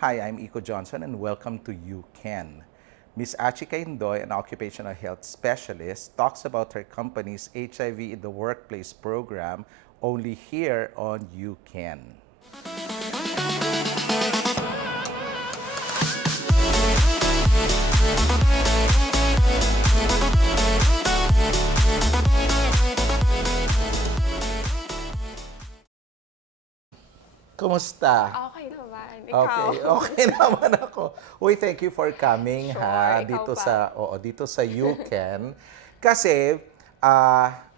Hi, I'm Iko Johnson and welcome to UCan. Miss Achie Caindoy, an occupational health specialist, talks about her company's HIV in the Workplace program only here on UCan. Kumusta? Okay naman. Ikaw? Okay, okay naman ako. Uy, thank you for coming Sure, ha ikaw dito pa. dito sa UCan. Kasi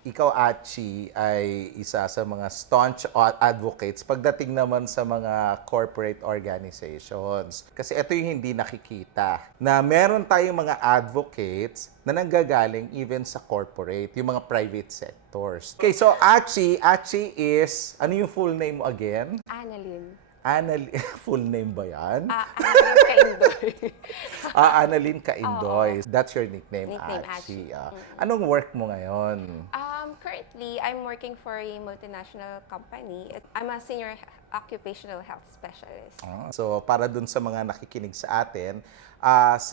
ikaw Achi ay isa sa mga staunch advocates pagdating naman sa mga corporate organizations. Kasi ito yung hindi nakikita na meron tayong mga advocates na nanggagaling even sa corporate, yung mga private sectors. Okay, so Achi is ano yung full name mo again? Annalyn. Full name ba yan? Annalyn Caindoy. Annalyn Caindoy. Oo. That's your nickname, Nickname Achie. Achie. Anong work mo ngayon? Currently, I'm working for a multinational company. I'm a senior occupational health specialist. So, para dun sa mga nakikinig sa atin,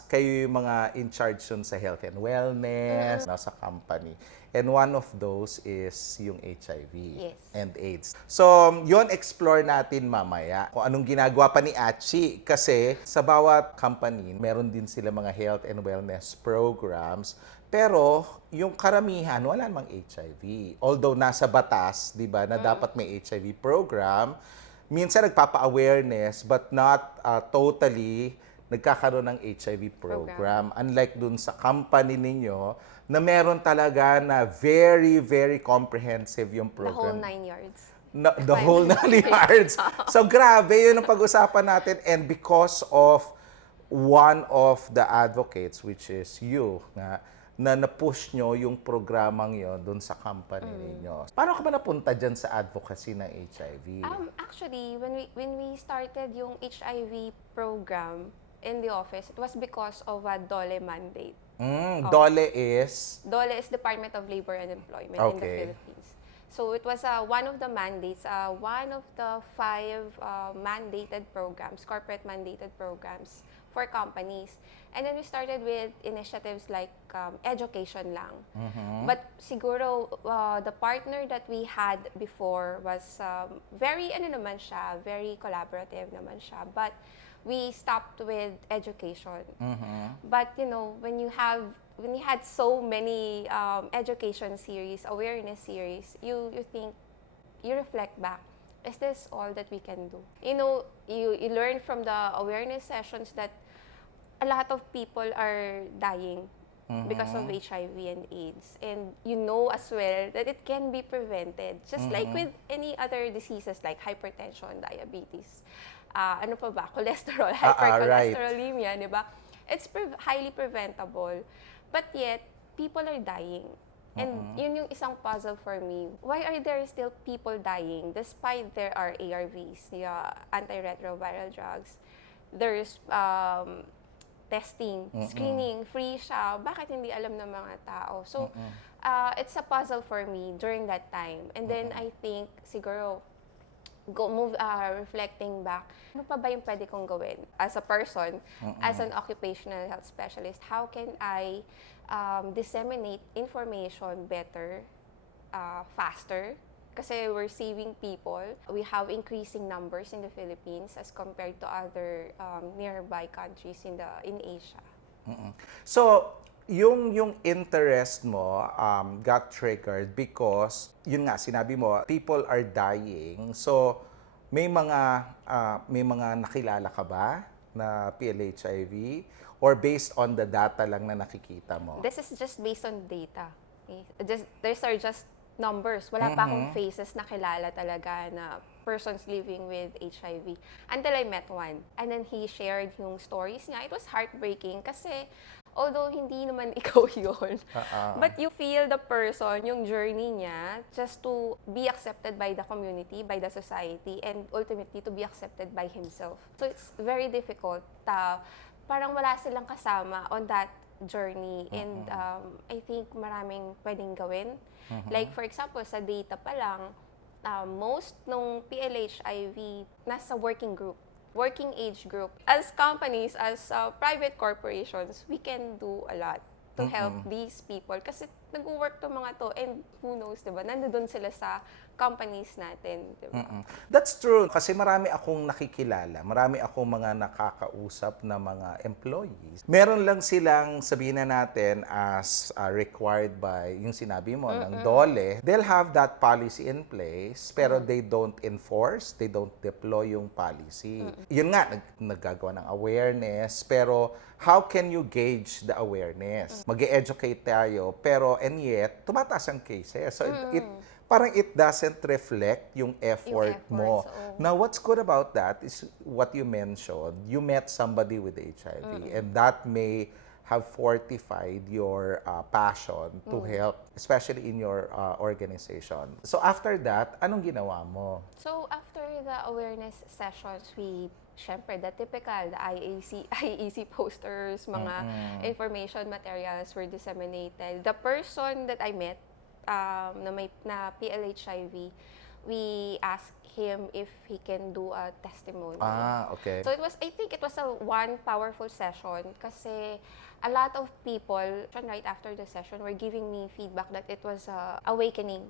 kayo yung mga in charge dun sa health and wellness, sa company. And one of those is yung HIV Yes. and AIDS. So, yon explore natin mamaya kung anong ginagawa pa ni Achie. Kasi sa bawat company, meron din sila mga health and wellness programs. Pero yung karamihan, wala namang HIV. Although nasa batas, di ba, na dapat may HIV program, minsan nagpapa-awareness but not totally nagkakaroon ng HIV program. Unlike dun sa company ninyo na meron talaga na very, very comprehensive yung The whole program. 9 yards. The whole 9 yards. So grabe, yun ang pag-usapan natin. And because of one of the advocates, which is you, na na-push nyo yung programang yon doon sa company ninyo. Paano ka ba napunta dyan sa advocacy ng HIV? Actually, when we started yung HIV program in the office, it was because of a DOLE mandate. Dole is? DOLE is Department of Labor and Employment in the Okay. Philippines. So it was one of the mandates, one of the 5 mandated programs, corporate mandated programs for companies. And then we started with initiatives like education lang. But siguro the partner that we had before was very very collaborative naman siya. But we stopped with education. But you know, when you had so many education series, awareness series, you think, you reflect back, is this all that we can do? You know, you learn from the awareness sessions that a lot of people are dying because of HIV and AIDS. And you know as well that it can be prevented. Just like with any other diseases like hypertension, diabetes, ano pa ba? Cholesterol, hypercholesterolemia, di ba? It's highly preventable. But yet, people are dying. And yun yung isang puzzle for me. Why are there still people dying despite there are ARVs, the antiretroviral drugs? There's testing, screening, free siya. Bakit hindi alam ng mga tao? So, it's a puzzle for me during that time. And then I think, siguro, reflecting back, ano pa ba yung pwede kong gawin as a person, as an occupational health specialist? How can I disseminate information better, faster? Kasi we're saving people. We have increasing numbers in the Philippines as compared to other nearby countries in Asia. So, yung interest mo got triggered because, yun nga, sinabi mo, people are dying. So, may mga nakilala ka ba na PLHIV? Or based on the data lang na nakikita mo? This is just based on data. Okay? These are just numbers. Wala pa akong faces na kilala talaga na persons living with HIV. Until I met one. And then he shared yung stories niya. It was heartbreaking kasi although hindi naman ikaw yun, but you feel the person, yung journey niya, just to be accepted by the community, by the society, and ultimately to be accepted by himself. So it's very difficult. Parang wala silang kasama on that journey. And I think maraming pwedeng gawin. Like for example, sa data pa lang, most nung PLHIV nasa working group. working age group. As companies, as private corporations, we can do a lot to help these people. Kasi nag-work to mga to and who knows, diba? Nandun sila sa companies natin, diba? That's true. Kasi marami akong nakikilala, marami akong mga nakakausap na mga employees. Meron lang silang, sabihin na natin, as required by, yung sinabi mo, ng DOLE, they'll have that policy in place, pero they don't enforce, they don't deploy yung policy. Yun nga, naggagawa ng awareness, pero how can you gauge the awareness? Mag-educate tayo, pero and yet, tumataas ang cases. So parang it doesn't reflect yung effort mo. Now, what's good about that is what you mentioned. You met somebody with HIV and that may have fortified your passion to help, especially in your organization. So after that, anong ginawa mo? So after the awareness sessions, syempre, the typical, the IEC posters, mga information materials were disseminated. The person that I met, na PLHIV, we asked him if he can do a testimony. Okay. So I think it was one powerful session kasi a lot of people right after the session were giving me feedback that it was a awakening,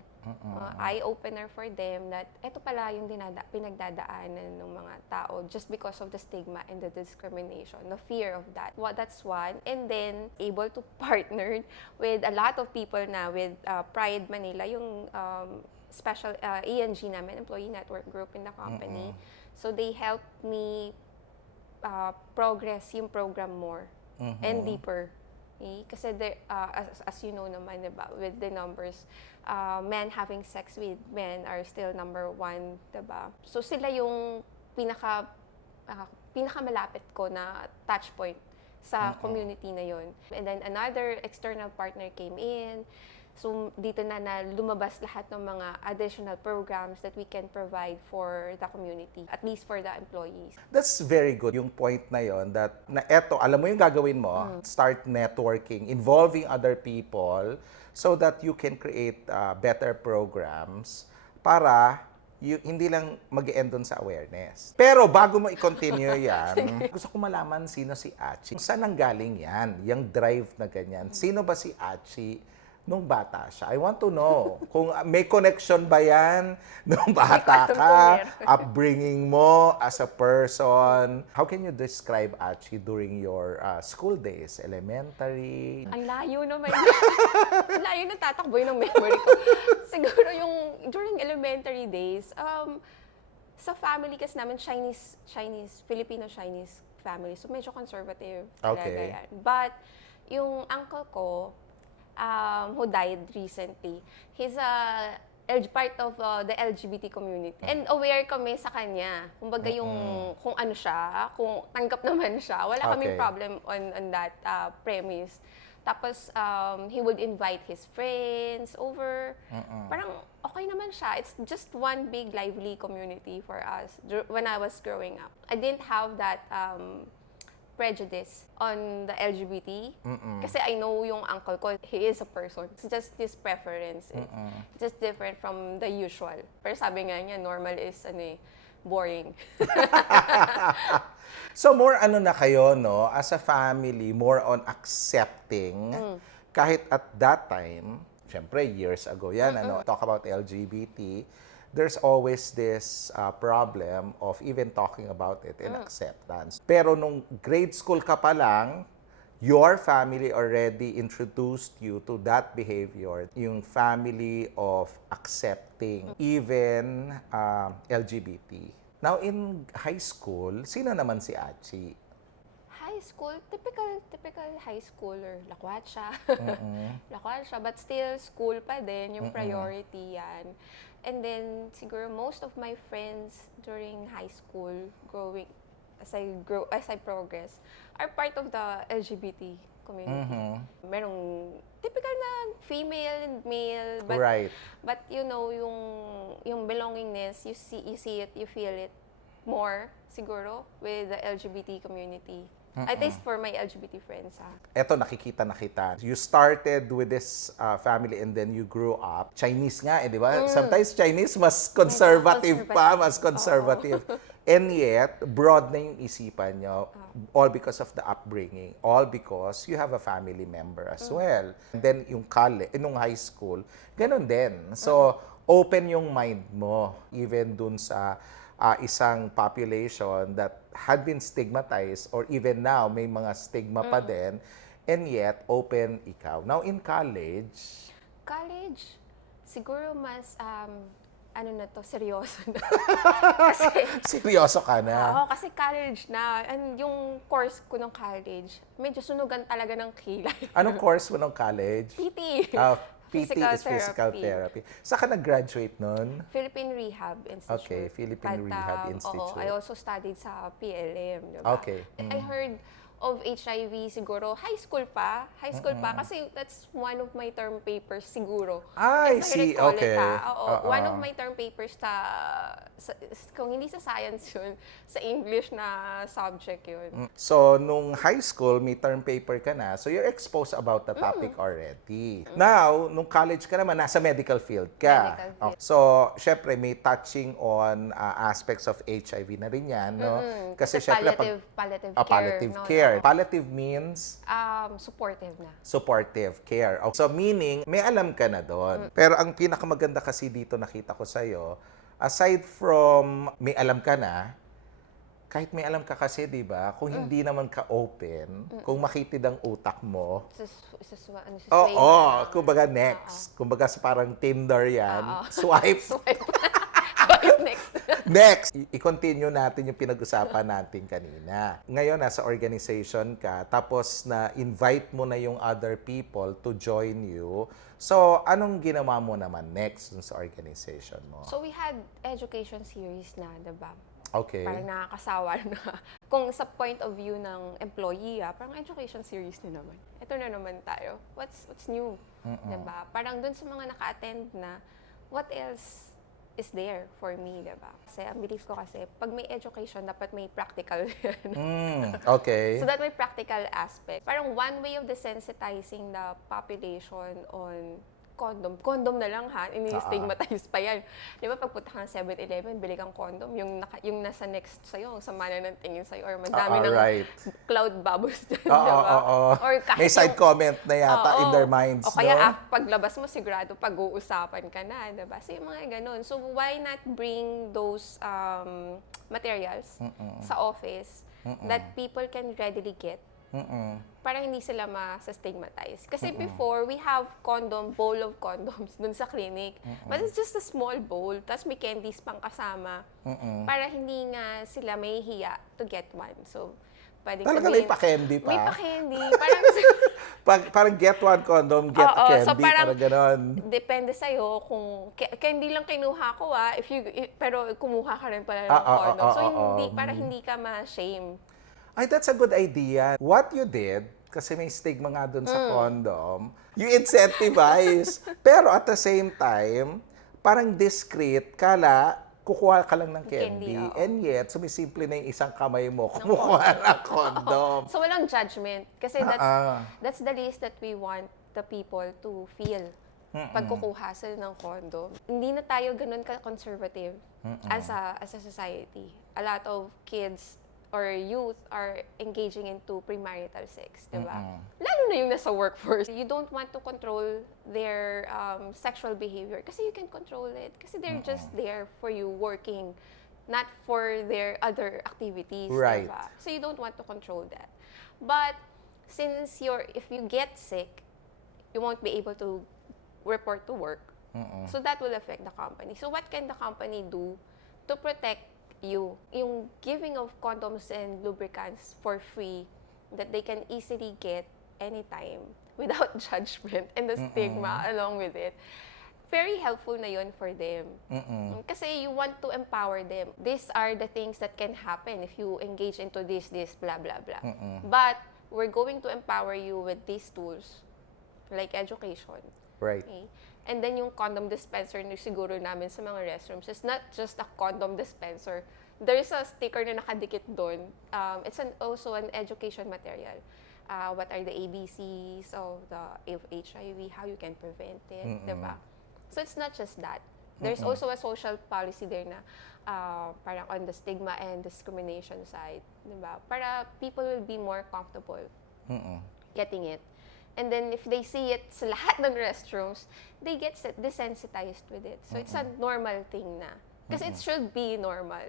eye-opener for them that eto pala yung pinagdadaanan ng mga tao just because of the stigma and the discrimination, the fear of that. That's one. And then, able to partner with a lot of people na with Pride Manila, yung special ENG namin, Employee Network Group in the company. So they helped me progress yung program more and deeper. Kasi as you know naman, diba, with the numbers, men having sex with men are still number 1, diba? So sila yung pinakamalapit ko na touch point sa community na yun. And then another external partner came in. So, dito na lumabas lahat ng mga additional programs that we can provide for the community, at least for the employees. That's very good, yung point na yon that eto, alam mo yung gagawin mo, start networking, involving other people so that you can create better programs para hindi lang mag-end doon sa awareness. Pero bago mo i-continue yan, gusto ko malaman sino si Achie. Saan ang galing yan? Yung drive na ganyan. Sino ba si Achie nung bata siya? I want to know kung may connection ba yan nung bata ka, upbringing mo as a person. How can you describe Achie during your school days? Elementary? Ang layo naman. Ang layo na tatakboy ng memory ko. Siguro yung during elementary days, sa family kasi namin, Filipino-Chinese family. So medyo conservative talaga yan. But yung uncle ko, who died recently, he's part of the LGBT community. And aware kami sa kanya. Kumbaga kung ano siya, kung tanggap naman siya. Wala kaming problem on that premise. Tapos, he would invite his friends over. Parang okay naman siya. It's just one big lively community for us when I was growing up. I didn't have that prejudice on the LGBT. Kasi I know yung uncle ko, he is a person. It's just his preference. It's just different from the usual. Pero sabi nga niya, normal is boring. So more na kayo, no, as a family, more on accepting, kahit at that time, syempre years ago yan, talk about LGBT, there's always this problem of even talking about it and acceptance. Pero nung grade school ka pa lang, your family already introduced you to that behavior, yung family of accepting even LGBT. Now, in high school, sino naman si Achie? High school, typical high schooler. Lakwat siya. Lakwat siya, but still school pa din, yung priority yan. And then, siguro, most of my friends during high school, as I progress, are part of the LGBT community. Merong typical na female and male, but you know, yung belongingness, you see it, you feel it more, siguro, with the LGBT community. At least for my LGBT friends, Eto, nakikita na kita. You started with this family and then you grew up. Chinese nga, di ba? Sometimes Chinese mas conservative pa, mas conservative. And yet, broad na yung isipan nyo, all because of the upbringing, all because you have a family member as well. And then, yung college, nung high school, ganun din. So, open yung mind mo, even dun sa isang population that had been stigmatized, or even now, may mga stigma pa din, and yet, open ikaw. Now, in college, Siguro mas, ano na to, seryoso na. Kasi, seryoso ka na. oo, kasi college na. And yung course ko ng college, medyo sunugan talaga ng kilay. Anong course mo nung college? PT. PT is physical therapy. Saan ka nag-graduate nun? Philippine Rehab Institute. Okay, Philippine Rehab Institute. Oo, I also studied sa PLM, diba? Okay. I heard of HIV siguro high school pa kasi that's one of my term papers siguro. I If I see. recall Okay. it, Oo, one of my term papers kung hindi sa science yun, sa English na subject yun. So, nung high school, may term paper ka na, so you're exposed about the topic already. Now, nung college ka naman, nasa medical field ka. Medical field. So, syempre, may touching on aspects of HIV na rin yan, no? Kasi syempre, palliative care. palliative no? care. Palliative means Supportive na. supportive care. So, meaning, may alam ka na doon. Pero ang pinakamaganda kasi dito nakita ko sa'yo, aside from may alam ka na, kahit may alam ka kasi, di ba, kung hindi naman ka open, kung makitid ang utak mo, kumbaga next. Kumbaga parang Tinder yan. Swipe. Swipe next. Next, i-continue natin yung pinag-usapan natin kanina. Ngayon, nasa organization ka, tapos na-invite mo na yung other people to join you. So, anong ginawa mo naman next dun sa organization mo? So, we had education series na, diba? Okay. Parang nakakasawa na. Kung sa point of view ng employee, parang education series na naman. Ito na naman tayo. What's new? Diba? Parang dun sa mga naka-attend na, what else is there for me, diba? Kasi ang belief ko kasi, pag may education, dapat may practical. Okay. So that may practical aspect. Parang one way of desensitizing the population on condom. Condom na lang ha, ini-stigmatize pa yan. Di ba pagpunta ka ng 7-Eleven, bili kang condom, yung nasa next sa'yo, sama na ng tingin sa'yo, or madami ng cloud bubbles dyan, di ba? Or kahit may side comment na yata in their minds, o kaya no? paglabas mo, sigurado pag-uusapan ka na, di ba? So yung mga ganun. So why not bring those materials sa office that people can readily get? Para hindi sila ma-stigmatize. Kasi before, we have bowl of condoms dun sa clinic. But it's just a small bowl, tapos may candies pang kasama. Para hindi nga sila mahihiya to get one. So, pwedeng talaga may pa-candy pa? May pa-candy. Parang get one condom, get a candy, so parang ganon. Depende sa'yo kung candy lang kinuha ko pero kumuha ka rin pala ng condom. So, para hindi ka ma-shame. Ay, that's a good idea. What you did, kasi may stigma nga dun sa condom, you incentivize. Pero at the same time, parang discreet, kukuha ka lang ng candy. And yet, sumisimple na yung isang kamay mo, kumukuha ng condom. So, walang judgment. Kasi that's the least that we want the people to feel pag kukuha sila ng condom. Hindi na tayo ganun ka-conservative as a society. A lot of kids or youth are engaging into premarital sex, diba? Lalo na yung nasa workforce. You don't want to control their sexual behavior kasi you can control it. Kasi they're just there for you working, not for their other activities, right. Diba? So you don't want to control that. But since if you get sick, you won't be able to report to work. So that will affect the company. So what can the company do to protect yung giving of condoms and lubricants for free that they can easily get anytime without judgment and the stigma along with it. Very helpful na yun for them. Kasi you want to empower them. These are the things that can happen if you engage into this, blah, blah, blah. But we're going to empower you with these tools like education. Right. Okay? And then yung condom dispenser na siguro namin sa mga restrooms is not just a condom dispenser. There's a sticker na nakadikit doon. It's also an education material. What are the ABCs of HIV, how you can prevent it, diba? So it's not just that. There's also a social policy there na parang on the stigma and discrimination side, di ba? Para people will be more comfortable getting it. And then if they see it sa lahat ng restrooms, they get desensitized with it. So it's a normal thing na. Kasi it should be normal.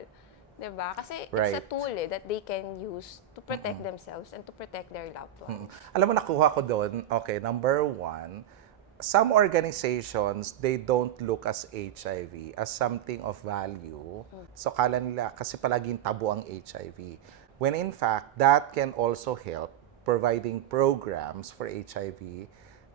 Diba? Kasi it's a tool that they can use to protect themselves and to protect their loved ones. Alam mo, nakuha ko doon, okay, number one, some organizations, they don't look as HIV as something of value. So kala nila, kasi palaging tabu ang HIV. When in fact, that can also help providing programs for HIV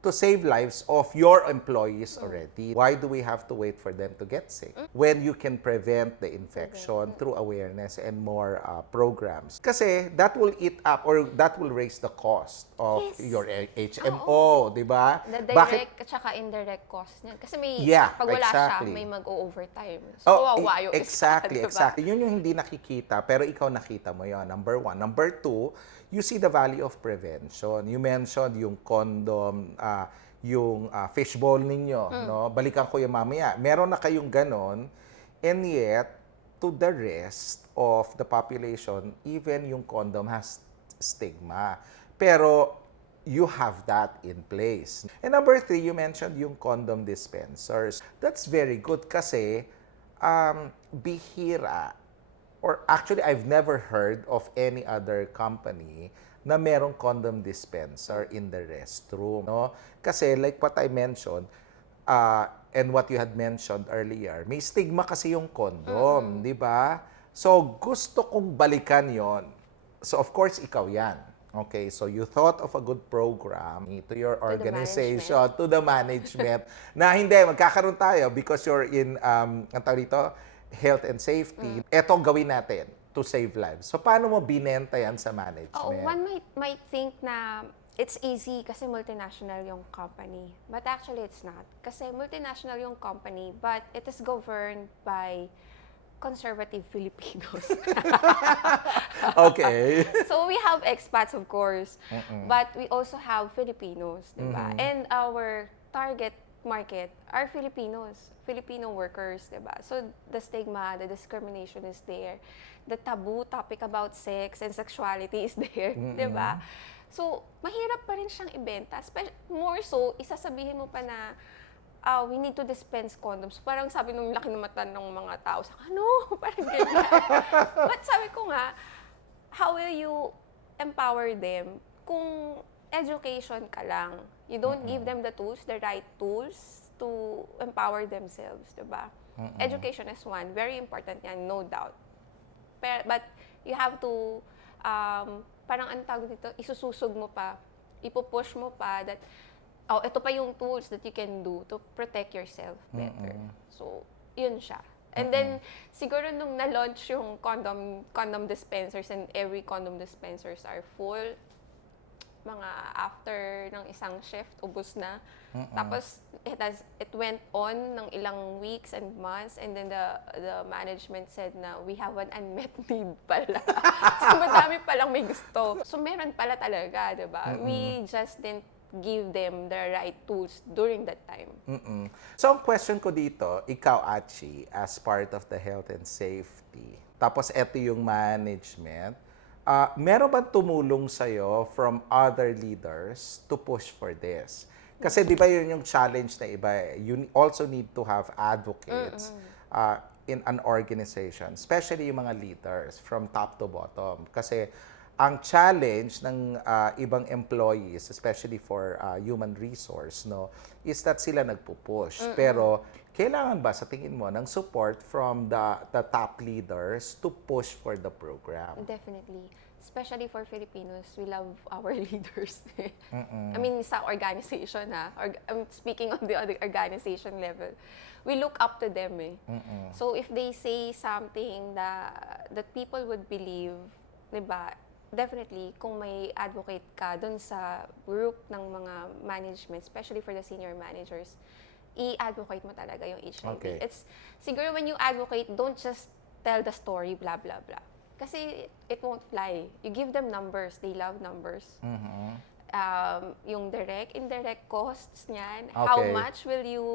to save lives of your employees already. Why do we have to wait for them to get sick when you can prevent the infection through awareness and more programs? Kasi that will eat up or that will raise the cost of your HMO, di ba? The direct at saka indirect cost niyan. Kasi may, pag wala siya, may mag-overtime. So, kawawa yung exactly, isa, diba? exactly. Yun yung hindi nakikita, pero ikaw nakita mo yun. Number one. Number two, you see the value of prevention. You mentioned yung condom, yung fishbowl ninyo, no? Balikan ko yung mamaya. Meron na kayong ganon, and yet, to the rest of the population, even yung condom has stigma. Pero, you have that in place. And number three, you mentioned yung condom dispensers. That's very good kasi bihira. Or actually, I've never heard of any other company na merong condom dispenser in the restroom. No? Kasi like what I mentioned, and what you had mentioned earlier, may stigma kasi yung condom, di ba? So, gusto kong balikan yon. So, of course, ikaw yan. Okay, so you thought of a good program to your organization, to the management, na hindi, magkakaroon tayo because you're in, ang tawag dito, health and safety. Eto gawin natin to save lives. So, paano mo binenta yan sa management? One might think na it's easy kasi multinational yung company. But actually, it's not. Kasi multinational yung company, but it is governed by conservative Filipinos. Okay. So, we have expats, of course. But we also have Filipinos, diba? And our target market are Filipinos, Filipino workers, diba? So, the stigma, the discrimination is there. The taboo topic about sex and sexuality is there, diba? So, mahirap pa rin siyang ibenta. More so, isasabihin mo pa na, we need to dispense condoms. Parang sabi nung laki ng mata ng mga tao, ano? Parang ganyan. But sabi ko nga, how will you empower them kung education ka lang? You don't give them the tools, the right tools to empower themselves, diba? Education is one. Very important yan, no doubt. But you have to, parang ang tawag dito, isususog mo pa, ipupush mo pa that, ito pa yung tools that you can do to protect yourself better. So, yun siya. And then, siguro nung na-launch yung condom dispensers and every condom dispensers are full, mga after ng isang shift, ubos na. Tapos, it went on ng ilang weeks and months, and then the management said na we have an unmet need pala. So, madami palang may gusto. So, meron pala talaga, diba? We just didn't give them the right tools during that time. So, ang question ko dito, ikaw, Achie, as part of the health and safety, tapos eto yung management, meron bang tumulong sa'yo from other leaders to push for this? Kasi di ba yun yung challenge na iba, you also need to have advocates in an organization, especially yung mga leaders from top to bottom. Kasi ang challenge ng ibang employees, especially for human resource, no, is that sila nagpupush. Pero kailangan ba sa tingin mo ng support from the top leaders to push for the program? Definitely. Especially for Filipinos, we love our leaders. I mean, sa organization I'm speaking on the other organization level. We look up to them So if they say something that people would believe, diba, definitely, kung may advocate ka dun sa group ng mga management, especially for the senior managers, i-advocate mo talaga yung HIV. Okay. It's, siguro when you advocate, don't just tell the story, blah, blah, blah. Kasi it won't fly. You give them numbers. They love numbers. yung direct, indirect costs niyan, how Okay. much will you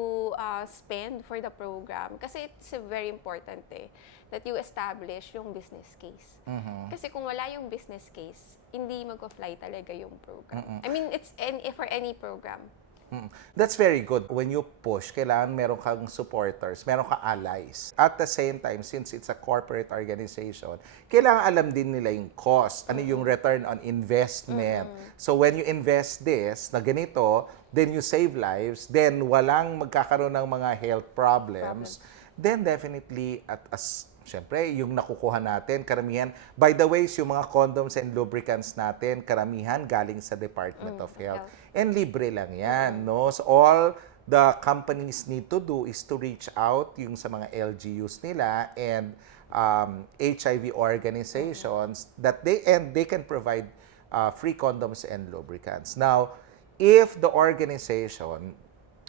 spend for the program? Kasi it's very important that you establish yung business case. Kasi kung wala yung business case, hindi mag-fly talaga yung program. I mean, it's for any program. That's very good. When you push, kailangan meron kang supporters, meron kang allies. At the same time, since it's a corporate organization, kailangan alam din nila yung cost, ano yung return on investment. So when you invest this na ganito, then you save lives, then walang magkakaroon ng mga health problems, then definitely syempre, yung nakukuha natin, karamihan, by the way, yung mga condoms and lubricants natin, karamihan galing sa Department of Health. And libre lang yan, no? So all the companies need to do is to reach out yung sa mga LGUs nila and HIV organizations that they can provide free condoms and lubricants. Now, if the organization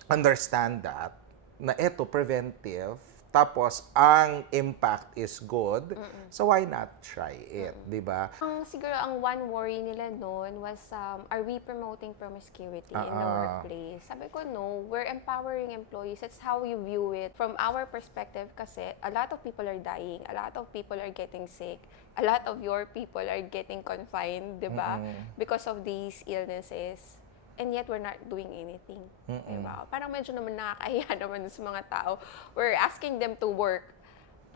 understand that, na eto preventive, tapos ang impact is good, so why not try it, di ba? Siguro ang one worry nila noon was, are we promoting promiscuity in the workplace? Sabi ko, no, we're empowering employees. That's how you view it. From our perspective kasi, a lot of people are dying, a lot of people are getting sick, a lot of your people are getting confined, di ba? Because of these illnesses. And yet, we're not doing anything. Diba? Parang medyo naman nakakahiya naman sa mga tao. We're asking them to work,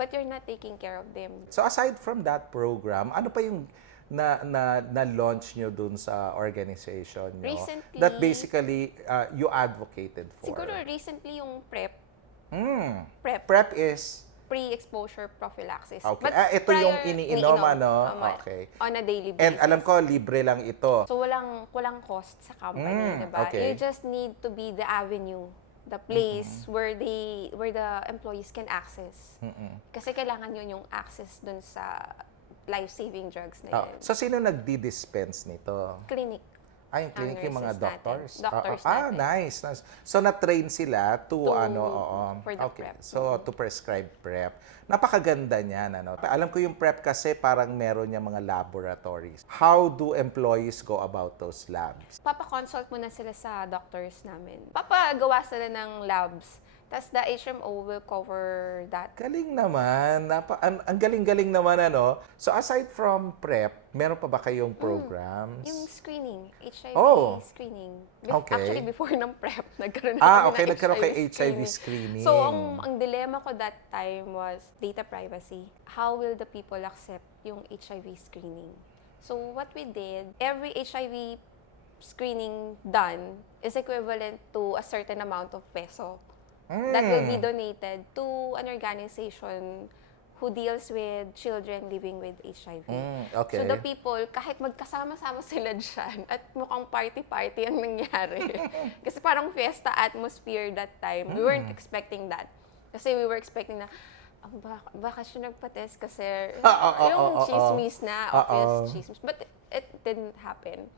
but you're not taking care of them. So aside from that program, ano pa yung na-launch nyo dun sa organization nyo? Recently- That basically you advocated for? Siguro recently yung PrEP, PrEP is? pre-exposure prophylaxis. Okay. But Ito yung prior- iniinom, ano? Tama. Okay. On a daily basis. And alam ko, libre lang ito. So walang cost sa company, diba? Okay. You just need to be the avenue, the place where the employees can access. Kasi kailangan yun yung access dun sa life-saving drugs na yun. So sino nagdi-dispense nito? Clinic. Ay, yung clinic yung mga nurses natin. doctors? Doctors natin. Nice. So, na-train sila to for the PrEP. So, to prescribe PrEP. Napakaganda niyan, ano? Alam ko yung PrEP kasi parang meron niya mga laboratories. How do employees go about those labs? Papa-consult muna sila sa doctors namin. Papagawa sila ng labs. Tapos the HMO will cover that. Galing naman. Ang galing-galing naman, ano? So, aside from PrEP, meron pa ba kayong programs? Yung screening, HIV Oh. screening. Okay. Actually, before ng PrEP, nagkaroon na kami ng nagkaroon kay HIV screening. So, ang dilemma ko that time was data privacy. How will the people accept yung HIV screening? So, what we did, every HIV screening done is equivalent to a certain amount of peso that will be donated to an organization who deals with children living with HIV. Okay. So the people, kahit magkasama-sama sila dyan, at mukhang party-party ang nangyari. Kasi parang fiesta atmosphere that time. We weren't expecting that. Kasi we were expecting na, baka siya nagpa-test kasi yung chismis na, obvious chismis. But it didn't happen.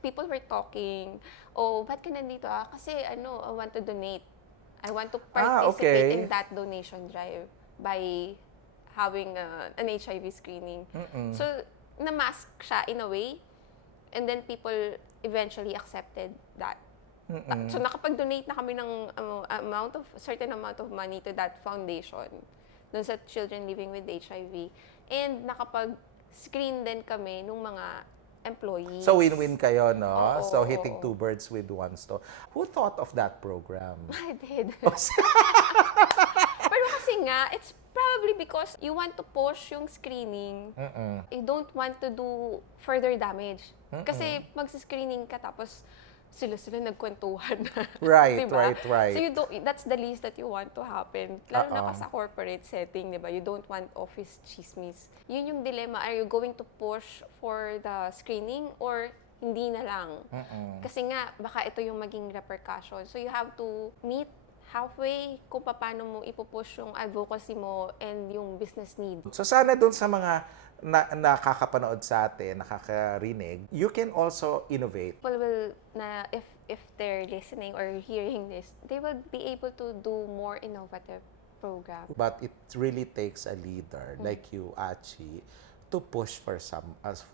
People were talking, ba't ka nandito? Kasi I want to donate. I want to participate in that donation drive by having an HIV screening. So, na-mask siya in a way, and then people eventually accepted that. So, nakapag-donate na kami ng certain amount of money to that foundation, dun sa children living with HIV, and nakapag-screen din kami nung mga employees. So, win-win kayo, no? Oo, So, hitting oo. 2 birds with 1 stone. Who thought of that program? I did. Pero kasi nga, it's probably because you want to push yung screening. You don't want to do further damage. Kasi mag-screening ka tapos sila nagkwentuhan na. Right, diba? right. So that's the least that you want to happen. Lalo na ka sa corporate setting, diba? You don't want office chismis. Yun yung dilemma. Are you going to push for the screening or hindi na lang? Kasi nga, baka ito yung maging repercussion. So you have to meet halfway kung paano mo ipupush yung advocacy mo and yung business need. So, sana dun sa mga nakakapanood sa atin, nakakarinig, you can also innovate. People will, if they're listening or hearing this, they will be able to do more innovative programs. But it really takes a leader like you, Achie, to push for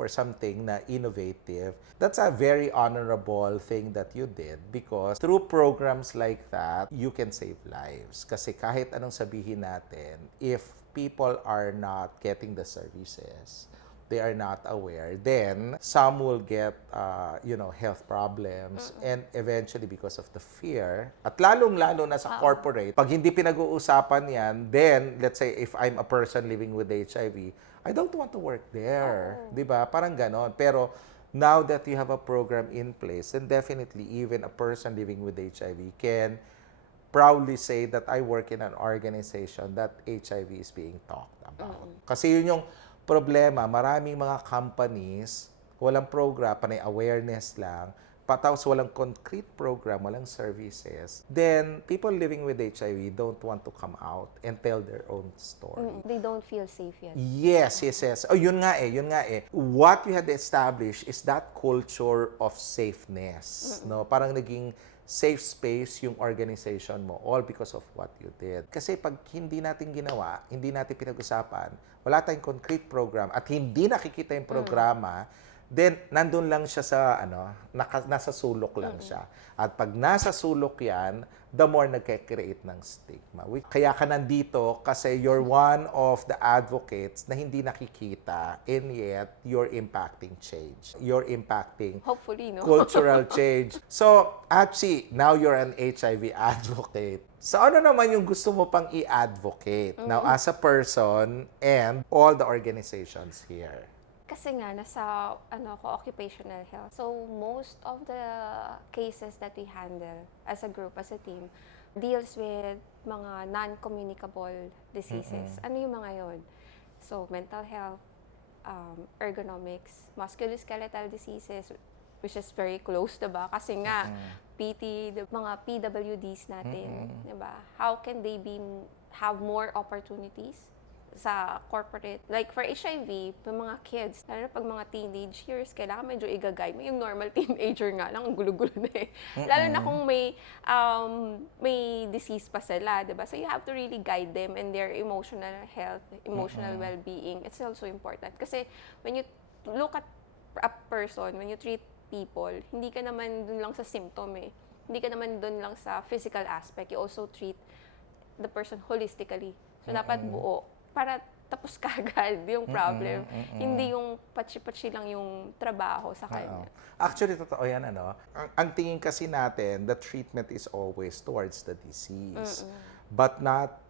something na innovative. That's a very honorable thing that you did because through programs like that, you can save lives. Kasi kahit anong sabihin natin, if people are not getting the services, they are not aware, then some will get, health problems and eventually because of the fear, at lalong-lalo na sa corporate, pag hindi pinag-uusapan yan, then, let's say, if I'm a person living with HIV, I don't want to work there. Di ba? Parang ganon. Pero, now that you have a program in place, then definitely, even a person living with HIV can proudly say that I work in an organization that HIV is being talked about. Kasi yun yung problema, maraming mga companies, walang program, panay awareness lang, tapos walang concrete program, walang services, then people living with HIV don't want to come out and tell their own story. They don't feel safe yet. Yes. Oh, yun nga eh. What you had established is that culture of safeness, no? Parang naging safe space yung organization mo, all because of what you did. Kasi pag hindi natin ginawa, hindi natin pinag-usapan, wala tayong concrete program at hindi nakikita yung programa, then nandun lang siya sa nasa sulok lang siya. At pag nasa sulok yan, the more nagke-create ng stigma. Kaya ka nandito kasi you're one of the advocates na hindi nakikita and yet you're impacting change. You're impacting Hopefully, no? cultural change. So, Achie, now you're an HIV advocate. So, ano naman yung gusto mo pang i-advocate now as a person and all the organizations here? Kasi nga, nasa occupational health. So, most of the cases that we handle as a group, as a team, deals with mga non-communicable diseases. Ano yung mga yon? So, mental health, ergonomics, musculoskeletal diseases, which is very close, diba? Kasi nga, PT, mga PWDs natin, diba? How can they have more opportunities sa corporate? Like for HIV, yung mga kids, lalo na pag mga teenage years, kailangan medyo igagay mo. Yung normal teenager nga lang, ang gulo-gulo na eh. Lalo na kung may disease pa sila, diba? So you have to really guide them in their emotional health, emotional well-being. It's also important. Kasi when you look at a person, when you treat people, hindi ka naman dun lang sa symptom eh. Hindi ka naman dun lang sa physical aspect. You also treat the person holistically. So dapat buo para tapos kagad yung problem. Hindi yung patsi-patsi lang yung trabaho sa kanya. Actually, totoo yan, Ang tingin kasi natin, the treatment is always towards the disease. But not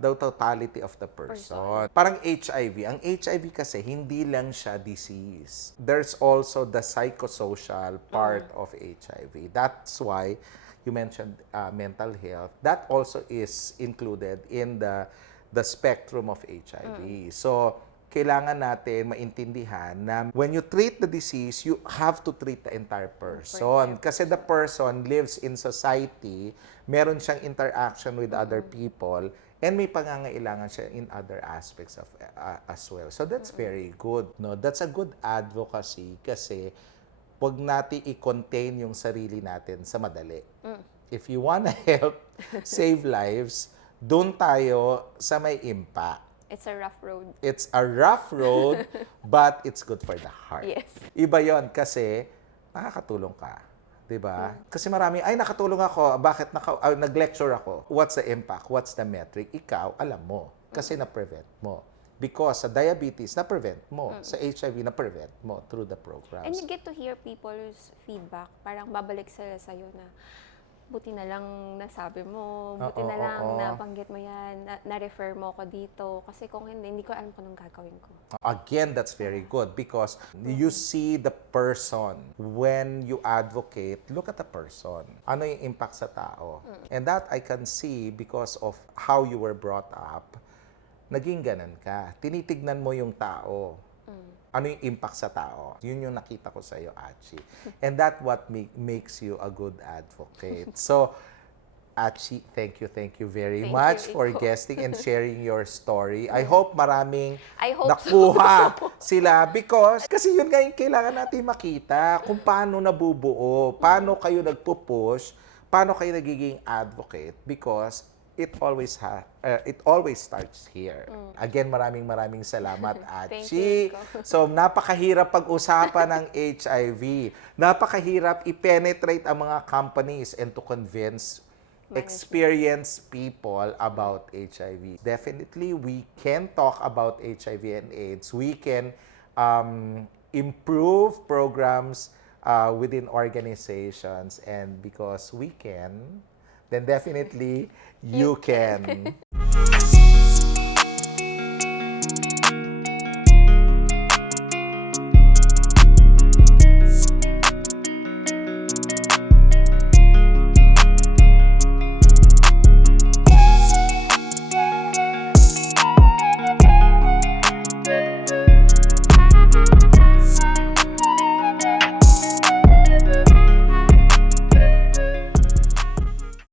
the totality of the person. Parang HIV. Ang HIV kasi, hindi lang siya disease. There's also the psychosocial part of HIV. That's why you mentioned mental health. That also is included in the spectrum of HIV. So, kailangan natin maintindihan na when you treat the disease, you have to treat the entire person. Kasi the person lives in society, meron siyang interaction with other people, and may pangangailangan siya in other aspects of as well. So, that's very good. No? That's a good advocacy kasi wag natin i-contain yung sarili natin sa madali. If you wanna help save lives, doon tayo sa may impact. It's a rough road. It's a rough road, but it's good for the heart. Yes. Iba yon kasi nakakatulong ka. Diba? Kasi marami, nakatulong ako, bakit nag-lecture ako? What's the impact? What's the metric? Ikaw, alam mo. Kasi na-prevent mo. Because sa diabetes, na-prevent mo. Sa HIV, na-prevent mo through the programs. And you get to hear people's feedback. Parang babalik sila sa'yo na, buti na lang nasabi mo, buti na lang nabanggit mo yan, na-refer mo ko dito. Kasi kung hindi ko alam kung anong gagawin ko. Again, that's very good because you see the person. When you advocate, look at the person. Ano yung impact sa tao? And that I can see because of how you were brought up. Naging ganun ka. Tinitignan mo yung tao. Ano yung impact sa tao? Yun yung nakita ko sa iyo, Achie. And that what makes you a good advocate. So, Achie, thank you very much for guesting and sharing your story. I hope maraming nakuha sila because kasi yun nga yung kailangan natin makita kung paano nabubuo, paano kayo nagpo-push, paano kayo nagiging advocate because it always starts here. Again, maraming salamat, Thank Achie. you, Nico. So, napakahirap pag-usapan ng HIV. Napakahirap i-penetrate ang mga companies and to convince experienced people about HIV. Definitely, we can talk about HIV and AIDS. We can improve programs within organizations, and because we can, then definitely you can.